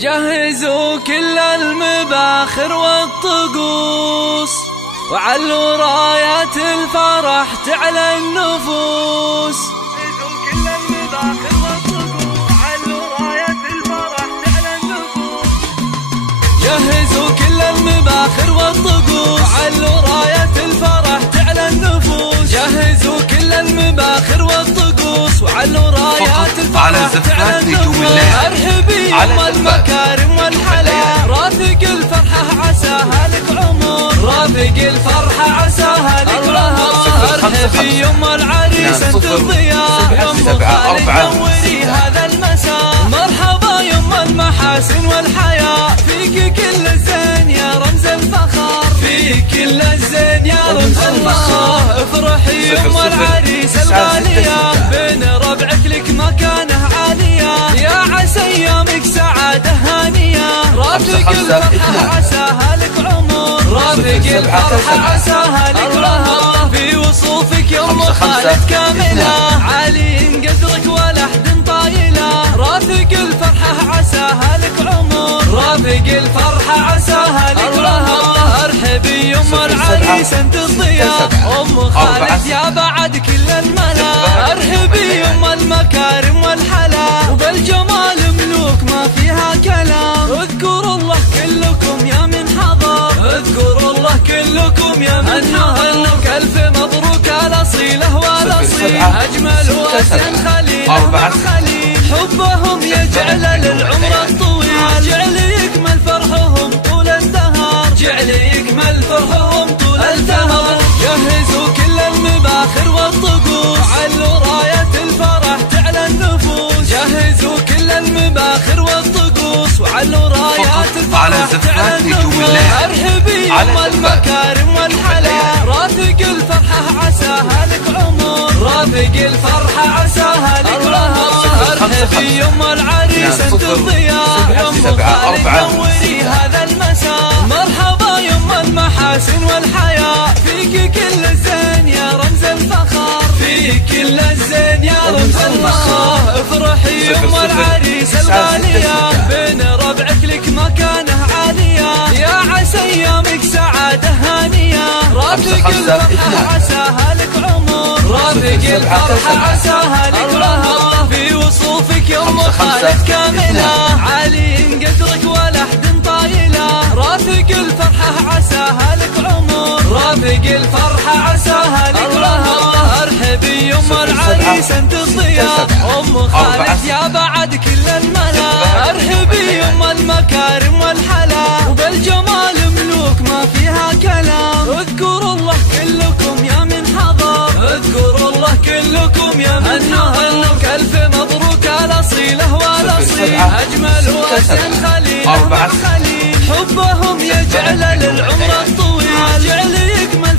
جهزوا كل المباخر والطقوس، وعلوا رايات الفرح تعلى النفوس. جهزوا كل المباخر والطقوس، وعلوا رايات الفرح تعلى النفوس. جهزوا كل المباخر والطقوس، وعلوا رايات الفرح تعلى النفوس. ارحبي يوم المكارم والحلا، رافق الفرحة عساها لك عمر، رافق الفرحة عساها لك عمر. ارحبي يوم العريس انت الضياء، يوم خالد نوري هذا المساء. مرحبا يوم المحاسن والحياة، فيك كل الزين يا رمز الفخر، فيك كل الزين يا رمز الفخر. افرحي يوم العريس الغالية، بين ربعك لك مكانه عالية، يا عسى ايامك سعادة هانية. رافق الفرحة عساها لك عمر، رافق الفرحة عساها لك عمر. في وصوفك يوم خالد كاملة، عالي قدرك ولا حد طايلة. رافق الفرحة عساها لك عمر، رافق الفرحة عساها لك عمر. ارحبي يوم العريس انت الضياء، ام خالد يا بعد كل الملا. ارحبي يوم المكارم والحلا، وبالجمال ملوك ما فيها كلام. اذكروا الله كلكم يا من حضر، اذكروا الله كلكم يا من حضر. الف مبروك الاصيله والاصيل، اجمل واسن خليل خليل. حبهم يجعل للعمر الطويل، جعل يكمل فرحهم طول الدهر، جعل يكمل فرحهم طول الدهر. جهزوا كل المباخر والطقوس، علوا راية الفرح تعلى النفوس. جهزوا كل المباخر والطقوس، وعلوا رايات الفرح تعلى النفوس. ارحبي يوم المكارم والحلا، رافق الفرحة عساها لك عمر، رافق الفرحة عساها لك عمر. ارحبي يوم العريس انت الضياء، يوم خالد نوري هذا المساء. مرحبا يوم المحاسن والحياة، فيك كل الزين يا رمز الفخر، فيك كل الزين يا رمز الفخر. افرحي يوم العريس الغالية، بين ربعك لك مكانه عالية، يا عسى ايامك سعادة هانية. رافق الفرحة عساها لك عمر، رافق الفرحة عساها لك عمر. في وصوفك يوم خالد كاملة، عالي قدرك ولا حد طايلة. رافق الفرحة عساها لك عمر، رافق الفرحة عساها لك عمر. ارحبي يوم العريس انت الضياء، ام خالد يا بعد كل الملا. ارحبي يوم المكارم والحلا، وبالجمال ملوك ما فيها كلام. اذكروا الله كلكم يا من حضر، اذكروا الله كلكم يا من حضر. الف مبروك الاصيله والاصيل، اجمل واسن خليل خليل. حبهم يجعل للعمر الطويل، جعل يكمل